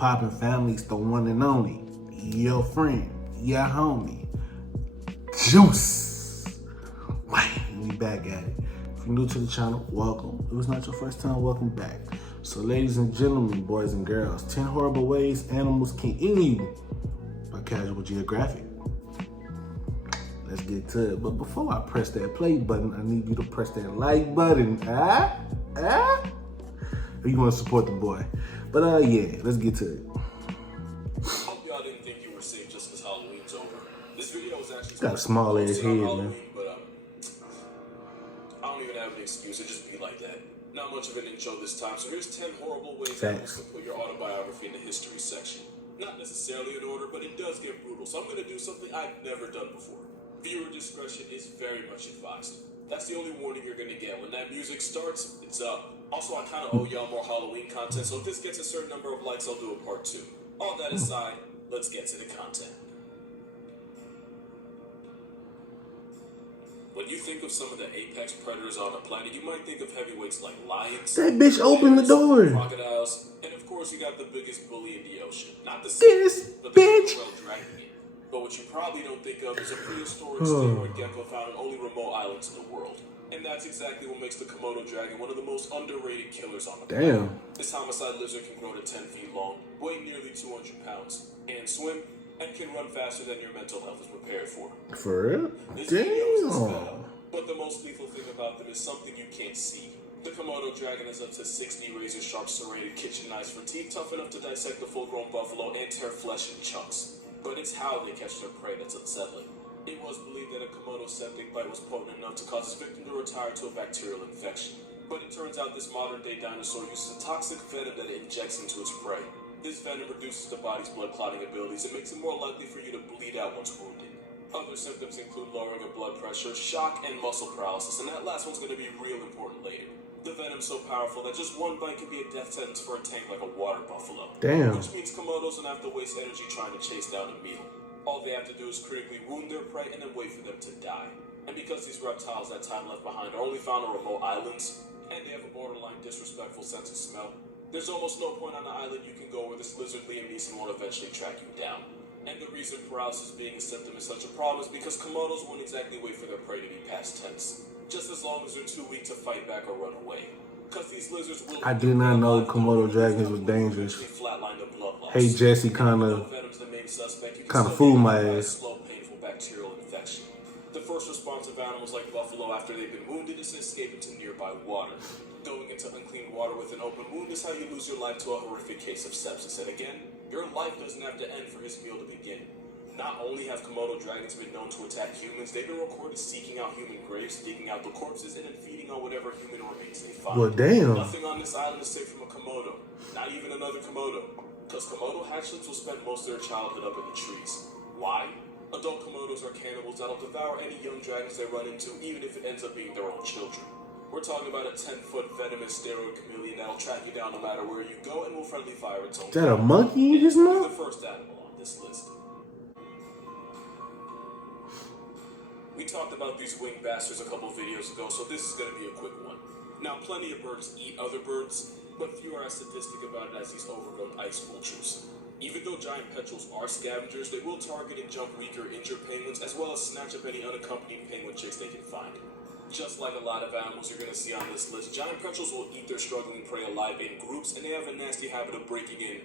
poppin', family? It's the one and only, your friend, your homie, Juice. Man, we back at it. If you're new to the channel, welcome. If it's not your first time, welcome back. So ladies and gentlemen, boys and girls, 10 horrible ways animals can eat you by Casual Geographic. Let's get to it. But before I press that play button, I need you to press that like button. If you want to support the boy. But yeah, let's get to it. Hope y'all didn't think you were safe just because Halloween's over. This video was actually Got a small ass head, man. But I don't even have an excuse. It just be like that. Not much of an intro this time. So here's 10 horrible ways animals can put your autobiography in the history section. Not necessarily in order, but it does get brutal. So I'm going to do something I've never done before. Viewer discretion is very much advised. That's the only warning you're going to get. When that music starts, it's up. Also, I kind of owe y'all more Halloween content, so if this gets a certain number of likes, I'll do a part 2. All that aside, let's get to the content. When you think of some of the apex predators on the planet, you might think of heavyweights like lions. That bitch opened the door. Crocodiles, and of course you got the biggest bully in the ocean. Not the This but the bitch. Komodo Dragon. But what you probably don't think of is a prehistoric steroid gecko found in only remote islands in the world. And that's exactly what makes the Komodo Dragon one of the most underrated killers on the planet. This homicide lizard can grow to 10 feet long, weigh nearly 200 pounds, and swim, and can run faster than your mental health is prepared for. For real? This video is sped up, but the most lethal thing about them is something you can't see. The Komodo Dragon has up to 60 razor-sharp serrated kitchen knives for teeth tough enough to dissect the full-grown buffalo and tear flesh in chunks. But it's how they catch their prey that's unsettling. It was believed that a Komodo septic bite was potent enough to cause its victim to retire to a bacterial infection. But it turns out this modern-day dinosaur uses a toxic venom that it injects into its prey. This venom reduces the body's blood clotting abilities and makes it more likely for you to bleed out once wounded. Other symptoms include lowering of blood pressure, shock, and muscle paralysis, and that last one's going to be real important later. The venom's so powerful that just one bite can be a death sentence for a tank like a water buffalo. Damn. Which means Komodos don't have to waste energy trying to chase down a meal. All they have to do is critically wound their prey and then wait for them to die. And because these reptiles that time left behind are only found on remote islands, and they have a borderline disrespectful sense of smell, there's almost no point on the island you can go where this lizard Liam Neeson won't eventually track you down. And the reason paralysis being a symptom is such a problem is because Komodos won't exactly wait for their prey to be past tense. Just as long as they're too weak to fight back or run away. Because these lizards will... I did not know Komodo dragons was dangerous. Hey Jesse kind of fooled my ass. Slow, painful bacterial infection. The first response of animals like buffalo after they've been wounded is to escape into nearby water. Going into unclean water with an open wound is how you lose your life to a horrific case of sepsis. And again, your life doesn't have to end for his meal to begin. Not only have Komodo dragons been known to attack humans, they've been recorded seeking out human graves, digging out the corpses, and then feeding on whatever human remains they find. Well, damn. Nothing on this island is safe from a Komodo. Not even another Komodo. Because Komodo hatchlings will spend most of their childhood up in the trees. Why? Adult Komodos are cannibals that'll devour any young dragons they run into, even if it ends up being their own children. We're talking about a 10-foot venomous steroid chameleon that'll track you down no matter where you go and will friendly fire its own. Is that a monkey in his mouth? The first animal on this list. We talked about these winged bastards a couple videos ago, so this is going to be a quick one. Now, plenty of birds eat other birds, but few are as sadistic about it as these overgrown ice vultures. Even though giant petrels are scavengers, they will target and jump weak or injured penguins, as well as snatch up any unaccompanied penguin chicks they can find. Just like a lot of animals you're going to see on this list, giant petrels will eat their struggling prey alive in groups, and they have a nasty habit of breaking in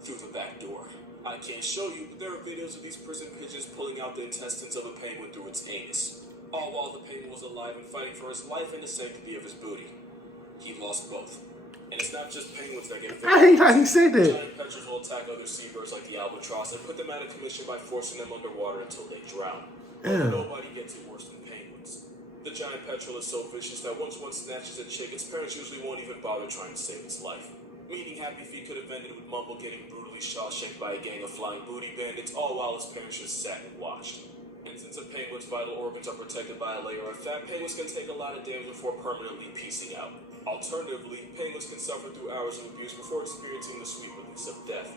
through the back door. I can't show you, but there are videos of these prison pigeons pulling out the intestines of a penguin through its anus. All while the penguin was alive and fighting for his life and the sanctity of his booty. He lost both. And it's not just penguins that get affected. I hate how he said that. Giant petrels will attack other seabirds like the albatross and put them out of commission by forcing them underwater until they drown. But nobody gets it worse than penguins. The giant petrel is so vicious that once one snatches a chick, its parents usually won't even bother trying to save its life. Meaning Happy Feet could have ended with Mumble getting brutally shawshanked by a gang of flying booty bandits, all while his parents just sat and watched. And since a penguin's vital organs are protected by a layer of fat, penguins can take a lot of damage before permanently piecing out. Alternatively, penguins can suffer through hours of abuse before experiencing the sweet release of death.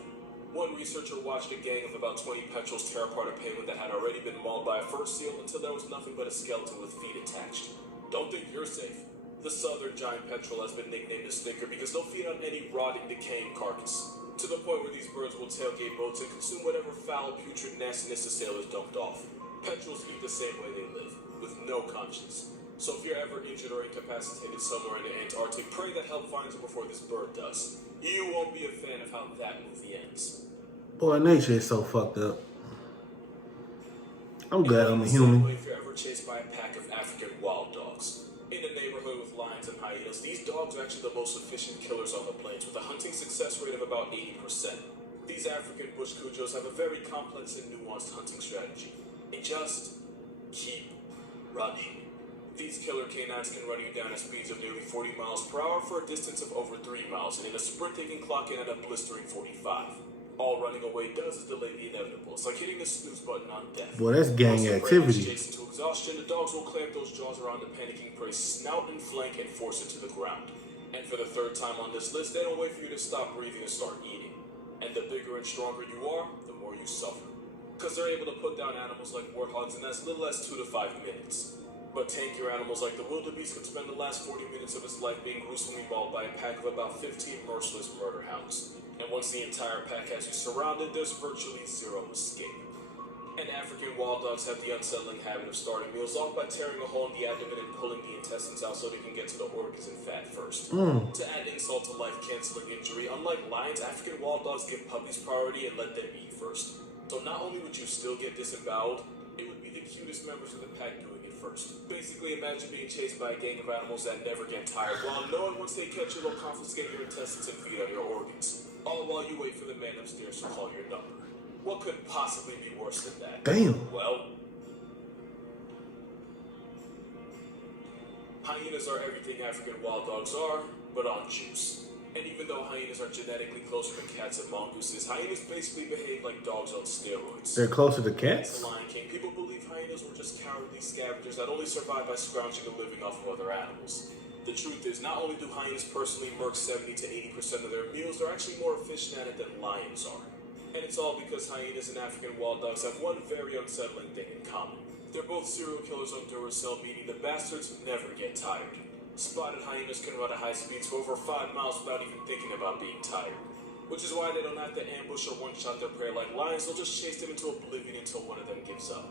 One researcher watched a gang of about 20 petrels tear apart a penguin that had already been mauled by a fur seal until there was nothing but a skeleton with feet attached. Don't think you're safe. The southern giant petrel has been nicknamed a stinker because they'll feed on any rotting, decaying carcass, to the point where these birds will tailgate boats and consume whatever foul, putrid nastiness the sailors dumped off. Petrels eat the same way they live, with no conscience. So if you're ever injured or incapacitated somewhere in the Antarctic, pray that help finds you before this bird does. You won't be a fan of how that movie ends. Boy, nature is so fucked up. I'm glad I'm a human. If you're ever chased by a pack of African wild dogs. In a neighborhood with lions and hyenas, these dogs are actually the most efficient killers on the plains, with a hunting success rate of about 80%. These African bush cujos have a very complex and nuanced hunting strategy. They just keep running. These killer canines can run you down at speeds of nearly 40 miles per hour for a distance of over 3 miles, and in a sprint they can clock in at a blistering 45. All running away does is delay the inevitable. It's like hitting the snooze button on death. Boy, that's gang activity. Chasing to exhaustion, the dogs will clamp those jaws around the panicking prey's snout and flank and force it to the ground. And for the third time on this list, they don't wait for you to stop breathing and start eating. And the bigger and stronger you are, the more you suffer. Because they're able to put down animals like warthogs in as little as 2 to 5 minutes. But tankier animals like the wildebeest could spend the last 40 minutes of its life being gruesomely mauled by a pack of about 15 merciless murder hounds. And once the entire pack has you surrounded, there's virtually zero escape. And African wild dogs have the unsettling habit of starting meals off by tearing a hole in the abdomen and pulling the intestines out so they can get to the organs and fat first. To add insult to life-canceling injury, unlike lions, African wild dogs give puppies priority and let them eat first. So not only would you still get disemboweled, it would be the cutest members of the pack doing it first. Basically, imagine being chased by a gang of animals that never get tired, while knowing once they catch you, they'll confiscate your intestines and feed on your organs. All while you wait for the man upstairs to call your number. What could possibly be worse than that? Damn. Well, hyenas are everything African wild dogs are, but on juice. And even though hyenas are genetically closer to cats and mongooses, hyenas basically behave like dogs on steroids. They're closer to cats? The Lion King, people believe hyenas were just cowardly scavengers that only survive by scrounging a living off of other animals. The truth is, not only do hyenas personally murk 70 to 80% of their meals, they're actually more efficient at it than lions are. And it's all because hyenas and African wild dogs have one very unsettling thing in common. They're both serial killers on Duracell, meaning the bastards never get tired. Spotted hyenas can run at high speeds for over 5 miles without even thinking about being tired. Which is why they don't have to ambush or one-shot their prey like lions, they'll just chase them into oblivion until one of them gives up.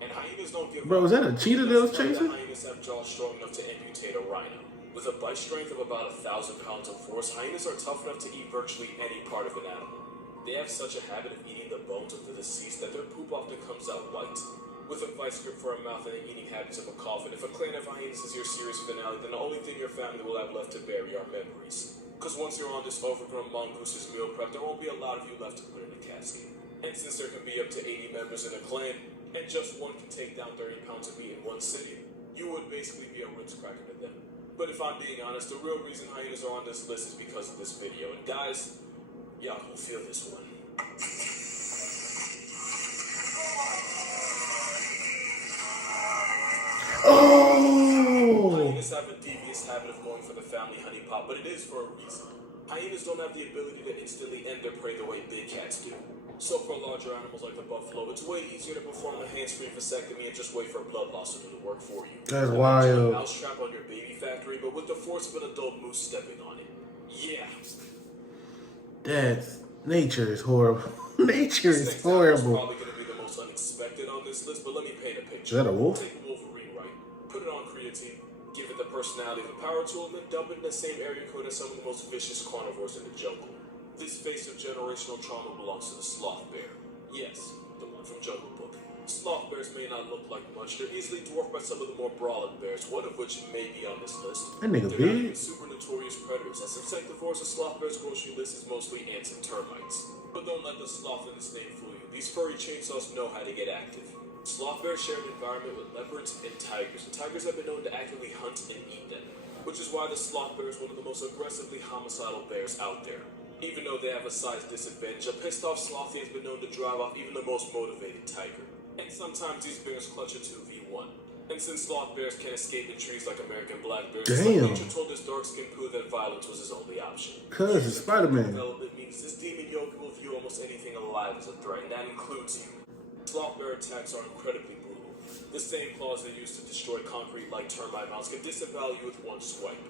And hyenas don't give up. Bro, was that a cheetah that was chasing? Hyenas have jaws strong enough to amputate a rhino. With a bite strength of about 1,000 pounds of force, hyenas are tough enough to eat virtually any part of an animal. They have such a habit of eating the bones of the deceased that their poop often comes out white. With a vice grip for a mouth and the eating habits of a coffin, if a clan of hyenas is your series finale, then the only thing your family will have left to bury are memories. Because once you're on this overgrown mongoose's meal prep, there won't be a lot of you left to put in a casket. And since there can be up to 80 members in a clan, and just one can take down 30 pounds of meat in one city, you would basically be a rinse-cracker to them. But if I'm being honest, the real reason hyenas are on this list is because of this video. And guys, y'all will feel this one. Oh! Hyenas have a devious habit of going for the family honey pot, but it is for a reason. Hyenas don't have the ability to instantly end their prey the way big cats do. So for larger animals like the buffalo, it's way easier to perform a hands-free vasectomy and just wait for blood loss to do the work for you. That's wild. A mousetrap on your baby factory, but with the force of an adult moose stepping on it. Yeah. Nature is horrible. Nature is It's horrible. probably going to be the most unexpected on this list, but let me paint a picture. Is that a wolf? Take a wolverine, right? Put it on creatine, give it the personality of a power tool, and then dump it in the same area code as some of the most vicious carnivores in the jungle. This face of generational trauma belongs to the sloth bear. Yes, the one from Jungle Book. Sloth bears may not look like much. They're easily dwarfed by some of the more brawling bears, one of which may be on this list. That nigga They're not big. even super notorious predators. As insectivores, the sloth bear's grocery list is mostly ants and termites. But don't let the sloth in this name fool you. These furry chainsaws know how to get active. Sloth bears share an environment with leopards and tigers have been known to actively hunt and eat them. Which is why the sloth bear is one of the most aggressively homicidal bears out there. Even though they have a size disadvantage, a pissed off slothy has been known to drive off even the most motivated tiger. And sometimes these bears clutch a 2v1. And since sloth bears can't escape the trees like American black bears, nature told this dark-skinned poo that violence was his only option. Cuz it's Spider-Man. Development means this demon yogi will view almost anything alive as a threat, and that includes you. Sloth bear attacks are incredibly brutal. The same claws they use to destroy concrete like termite mounds can disavow you with one swipe.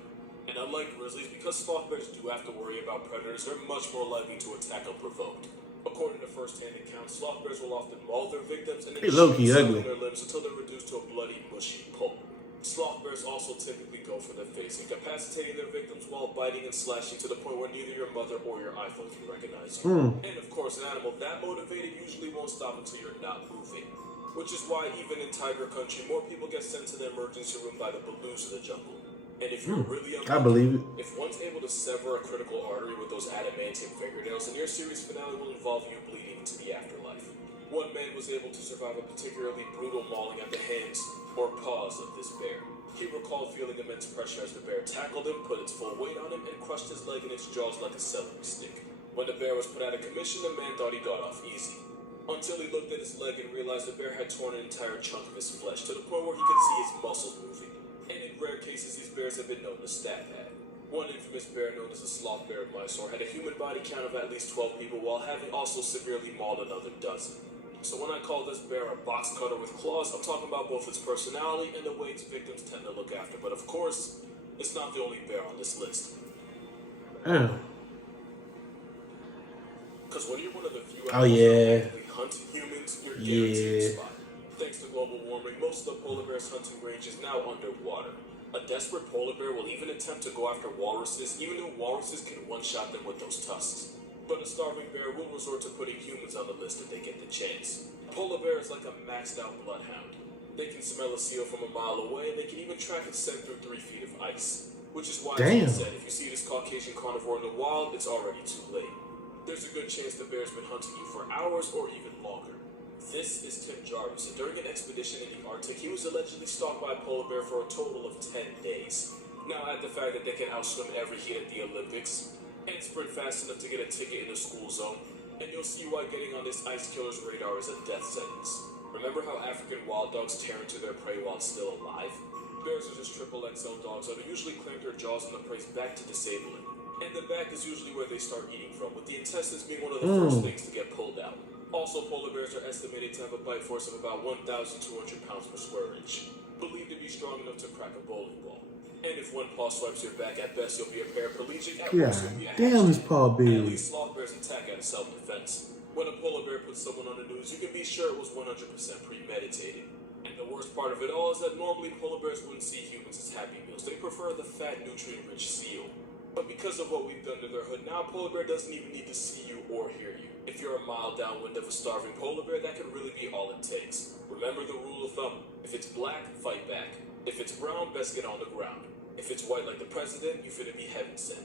And unlike grizzlies, because sloth bears do have to worry about predators, they're much more likely to attack unprovoked. According to first-hand accounts, sloth bears will often maul their victims and then low-key ugly. their limbs until they're reduced to a bloody, mushy pulp. Sloth bears also typically go for the face, incapacitating their victims while biting and slashing to the point where neither your mother or your iPhone can recognize you. And of course, an animal that motivated usually won't stop until you're not moving. Which is why even in tiger country, more people get sent to the emergency room by the baloos of the jungle. And if you're really unlucky, I believe it. if one's able to sever a critical artery with those adamantium fingernails, then your series finale will involve you bleeding into the afterlife. One man was able to survive a particularly brutal mauling at the hands or paws of this bear. He recalled feeling immense pressure as the bear tackled him, put its full weight on him, and crushed his leg in its jaws like a celery stick. When the bear was put out of commission, the man thought he got off easy. Until he looked at his leg and realized the bear had torn an entire chunk of his flesh to the point where he could see his muscles moving. And in rare cases, these bears have been known to stab pad. One infamous bear known as the Sloth Bear of Mysore had a human body count of at least 12 people while having also severely mauled another dozen. So when I call this bear a box cutter with claws, I'm talking about both its personality and the way its victims tend to look after. But of course, it's not the only bear on this list. Because when you're one of the few animals that hunt humans, you're guaranteed a spot. Thanks to global warming, most of the polar bear's hunting range is now underwater. A desperate polar bear will even attempt to go after walruses, even though walruses can one-shot them with those tusks. But a starving bear will resort to putting humans on the list if they get the chance. A polar bear is like a maxed-out bloodhound. They can smell a seal from a mile away, and they can even track its scent through 3 feet of ice. Which is why, as I said, if you see this Caucasian carnivore in the wild, it's already too late. There's a good chance the bear's been hunting you for hours or even longer. This is Tim Jarvis, and during an expedition in the Arctic, he was allegedly stalked by a polar bear for a total of 10 days. Now add the fact that they can outswim every heat at the Olympics, and sprint fast enough to get a ticket in a school zone, and you'll see why getting on this ice killer's radar is a death sentence. Remember how African wild dogs tear into their prey while it's still alive? Bears are just triple XL dogs that usually clamp their jaws on the prey's back to disable it. And the back is usually where they start eating from, with the intestines being one of the first things to get pulled out. Also, polar bears are estimated to have a bite force of about 1,200 pounds per square inch, believed to be strong enough to crack a bowling ball. And if one paw swipes your back, at best you'll be a paraplegic, at worst you'll be a damn, his paw big. At least sloth bears attack out of self-defense. When a polar bear puts someone on the news, you can be sure it was 100% premeditated. And the worst part of it all is that normally polar bears wouldn't see humans as happy meals. They prefer the fat, nutrient-rich seal. But because of what we've done to their hood, now a polar bear doesn't even need to see you or hear you. If you're a mile downwind of a starving polar bear, that can really be all it takes. Remember the rule of thumb. If it's black, fight back. If it's brown, best get on the ground. If it's white like the president, you finna be heaven sent.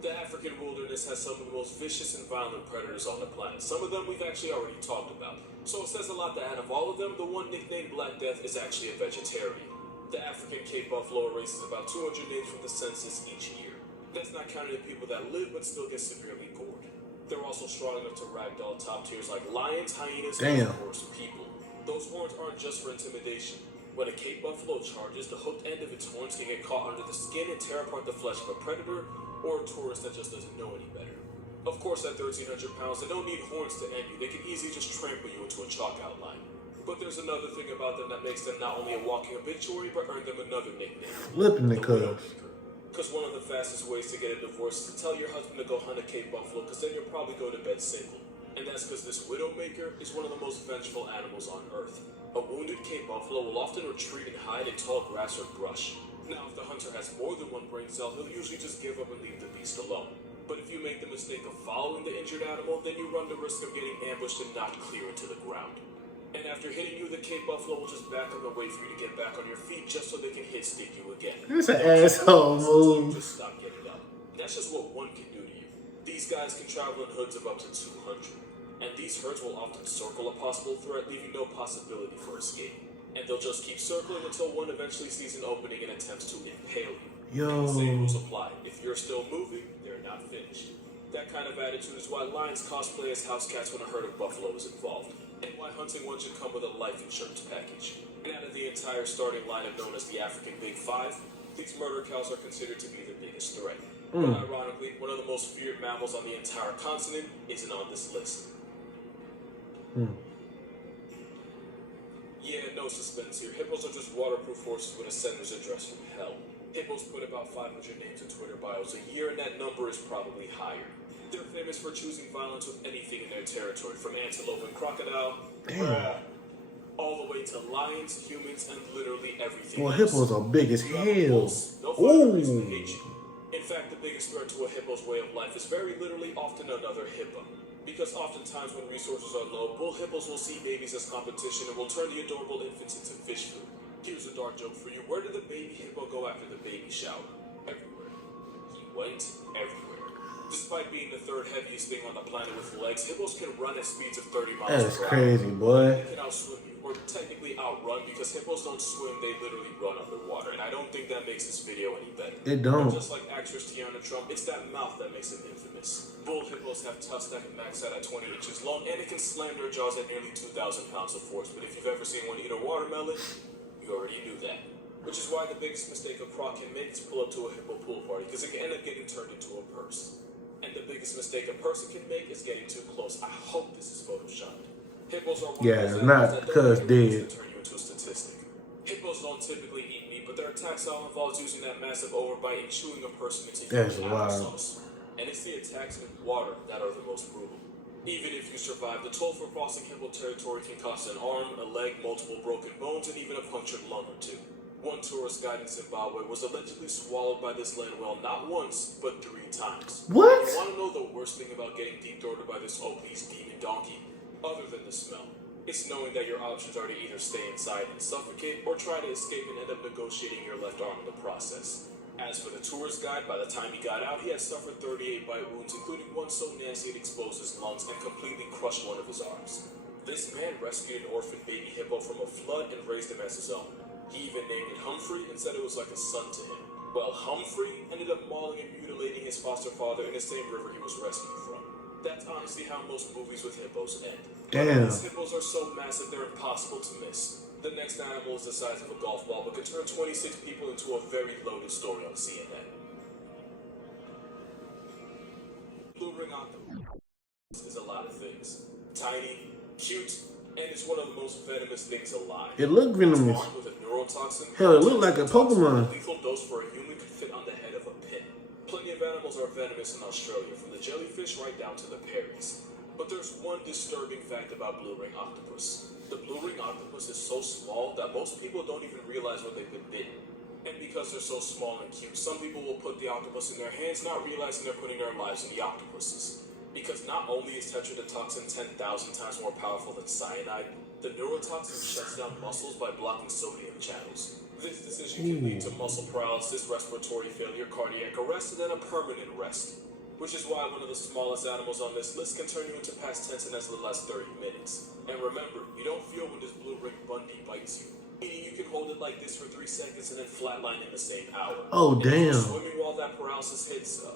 The African wilderness has some of the most vicious and violent predators on the planet. Some of them we've actually already talked about. So it says a lot that out of all of them, the one nicknamed Black Death is actually a vegetarian. The African Cape Buffalo erases about 200 names from the census each year. That's not counting the people that live but still get severely gored. They're also strong enough to ragdoll top tiers like lions, hyenas, and of course people. Those horns aren't just for intimidation. When a Cape Buffalo charges, the hooked end of its horns can get caught under the skin and tear apart the flesh of a predator or a tourist that just doesn't know any better. Of course, at 1,300 pounds, they don't need horns to end you. They can easily just trample you into a chalk outline. But there's another thing about them that makes them not only a walking obituary, but earned them another nickname. Flipping the cutoff. Because one of the fastest ways to get a divorce is to tell your husband to go hunt a Cape Buffalo, because then you'll probably go to bed single. And that's because this widowmaker is one of the most vengeful animals on Earth. A wounded Cape Buffalo will often retreat and hide in tall grass or brush. Now, if the hunter has more than one brain cell, he'll usually just give up and leave the beast alone. But if you make the mistake of following the injured animal, then you run the risk of getting ambushed and knocked clear into the ground. And after hitting you, the Cape Buffalo will just back up and wait for you to get back on your feet just so they can hit stick you again. That's an asshole move. Just stop getting up. And that's just what one can do to you. These guys can travel in hoods of up to 200. And these herds will often circle a possible threat, leaving no possibility for escape. And they'll just keep circling until one eventually sees an opening and attempts to impale you. And the same rules apply. If you're still moving, they're not finished. That kind of attitude is why lions cosplay as house cats when a herd of buffalo is involved. And why hunting one should come with a life insurance package. And out of the entire starting lineup known as the African Big Five, these murder cows are considered to be the biggest threat. But ironically, one of the most feared mammals on the entire continent isn't on this list. Yeah, no suspense here. Hippos are just waterproof horses with a sender's address from hell. Hippos put about 500 names in Twitter bios a year, and that number is probably higher. They're famous for choosing violence with anything in their territory, from antelope and crocodile, all the way to lions, humans, and literally everything Well, else. hippos are big as You have hell. bulls, they'll find a reason to hate you. In fact, the biggest threat to a hippo's way of life is very literally often another hippo. Because oftentimes when resources are low, bull hippos will see babies as competition and will turn the adorable infants into fish food. Here's a dark joke for you. Where did the baby hippo go after the baby shower? Everywhere. He went everywhere. Despite being the third heaviest thing on the planet with legs, hippos can run at speeds of 30 miles per hour. That's crazy, boy. They can outswim you, or technically outrun, because hippos don't swim, they literally run underwater. And I don't think that makes this video any better. It don't. Just like actress Tiana Trump, it's that mouth that makes him infamous. Bull hippos have tusks that can max out at 20 inches long, and it can slam their jaws at nearly 2,000 pounds of force. But if you've ever seen one eat a watermelon, you already knew that. Which is why the biggest mistake a croc can make is pull up to a hippo pool party, because it can end up getting turned into a purse. And the biggest mistake a person can make is getting too close. I hope this is photoshopped. Hippos are one of those not animals that cuz don't dead. turn you into a statistic. Hippos don't typically eat meat, but their attack style involves using that massive overbite and chewing a person into That's human wild. applesauce. And it's the attacks in water that are the most brutal. Even if you survive, the toll for crossing hippo territory can cost an arm, a leg, multiple broken bones, and even a punctured lung or two. One tourist guide in Zimbabwe was allegedly swallowed by this land whale not once, but 3 times. What? You want to know the worst thing about getting deep-throated by this obese demon donkey? Other than the smell. It's knowing that your options are to either stay inside and suffocate, or try to escape and end up negotiating your left arm in the process. As for the tourist guide, by the time he got out, he had suffered 38 bite wounds, including one so nasty it exposed his lungs and completely crushed one of his arms. This man rescued an orphan baby hippo from a flood and raised him as his own. He even named it Humphrey and said it was like a son to him. Well, Humphrey ended up mauling and mutilating his foster father in the same river he was rescued from. That's honestly how most movies with hippos end. Damn. These hippos are so massive they're impossible to miss. The next animal is the size of a golf ball, but could turn 26 people into a very loaded story on CNN. Blue ring octopus is a lot of things. Tiny, cute, and it's one of the most venomous things alive. It looked venomous. It's armed with a neurotoxin. Hell, it looked like a Pokemon. A lethal dose for a human could fit on the head of a pin. Plenty of animals are venomous in Australia, from the jellyfish right down to the parrots. But there's one disturbing fact about blue ring octopus. The blue ring octopus is so small that most people don't even realize when they've been bitten. And because they're so small and cute, some people will put the octopus in their hands, not realizing they're putting their lives in the octopus's. Because not only is tetrodotoxin 10,000 times more powerful than cyanide, the neurotoxin shuts down muscles by blocking sodium channels. This decision can lead to muscle paralysis, respiratory failure, cardiac arrest, and then a permanent rest. Which is why one of the smallest animals on this list can turn you into past tense in as little as 30 minutes. And remember, you don't feel when this blue ring Bundy bites you. Meaning you can hold it like this for 3 seconds and then flatline in the same hour. Oh, and if you're damn. swimming while that paralysis hits,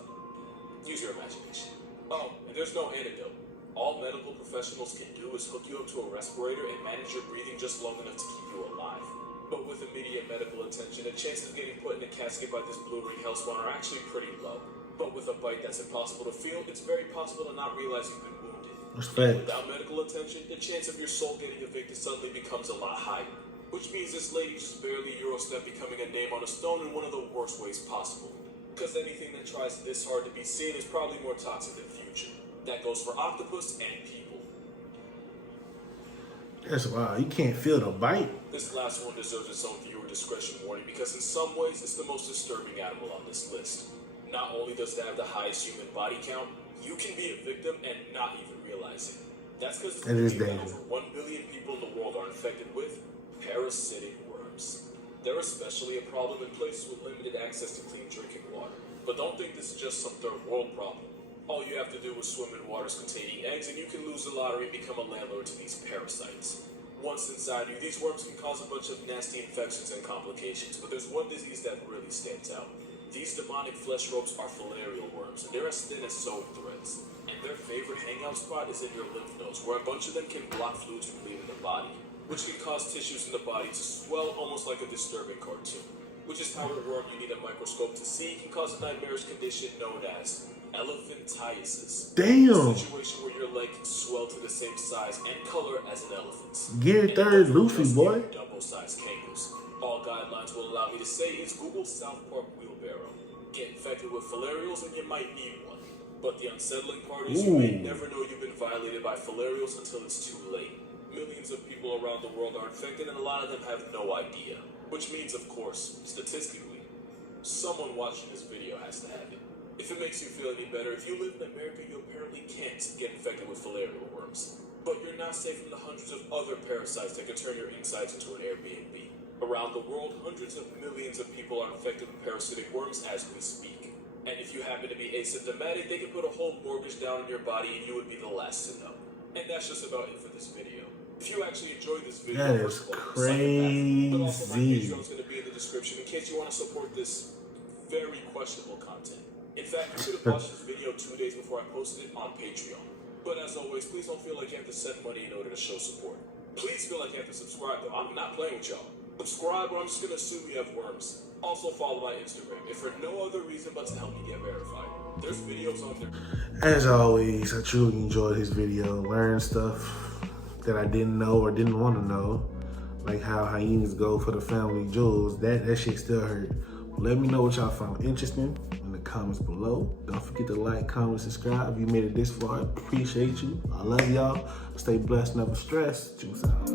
use your imagination. Oh, and there's no antidote. All medical professionals can do is hook you up to a respirator and manage your breathing just long enough to keep you alive. But with immediate medical attention, the chances of getting put in a casket by this blue ring hellspawn are actually pretty low. But with a bite that's impossible to feel, it's very possible to not realize you've been wounded. Respect. Without medical attention, the chance of your soul getting evicted suddenly becomes a lot higher. Which means this lady just barely Eurostep becoming a name on a stone in one of the worst ways possible. Because anything that tries this hard to be seen is probably more toxic than future. That goes for octopus and people. That's wild. You can't feel the bite. This last one deserves its own viewer discretion warning because in some ways it's the most disturbing animal on this list. Not only does it have the highest human body count, you can be a victim and not even realize it. That's because it's believed that over 1 billion people in the world are infected with parasitic worms. They're especially a problem in places with limited access to clean drinking water. But don't think this is just some third world problem. All you have to do is swim in waters containing eggs and you can lose the lottery and become a landlord to these parasites. Once inside you, these worms can cause a bunch of nasty infections and complications, but there's one disease that really stands out. These demonic flesh ropes are filarial worms, and they're as thin as sewing threads. And their favorite hangout spot is in your lymph nodes, where a bunch of them can block fluids from leaving the body, which can cause tissues in the body to swell almost like a disturbing cartoon. which is how a worm you need a microscope to see can cause a nightmarish condition known as Elephantiasis. Damn. A situation where your leg can swell to the same size and color as an elephant's. Gary third Luffy, boy. Double-sized kangaroos. All guidelines will allow me to say is Google South Park wheelbarrow. Get infected with filarials and you might need one. But the unsettling part is you may never know you've been violated by filarials until it's too late. Millions of people around the world are infected and a lot of them have no idea. Which means, of course, statistically, someone watching this video has to have it. If it makes you feel any better, if you live in America, you apparently can't get infected with filarial worms. But you're not safe from the hundreds of other parasites that can turn your insides into an Airbnb. Around the world, hundreds of millions of people are infected with parasitic worms as we speak. And if you happen to be asymptomatic, they can put a whole mortgage down on your body and you would be the last to know. And that's just about it for this video. If you actually enjoyed this video, that is crazy. But also my Patreon is going to be in the description in case you want to support this very questionable content. In fact, you could have watched this video 2 days before I posted it on Patreon. But as always, please don't feel like you have to send money in order to show support. Please feel like you have to subscribe though. I'm not playing with y'all. Subscribe or I'm just going to assume you have worms. Also follow my Instagram, if for no other reason but to help me get verified. There's videos on there. As always, I truly enjoyed his video. Learned stuff that I didn't know or didn't want to know. Like how hyenas go for the family jewels. That shit still hurt. Let me know what y'all found interesting in the comments below. Don't forget to like, comment, subscribe. If you made it this far, I appreciate you. I love y'all. Stay blessed, never stressed. Juice out.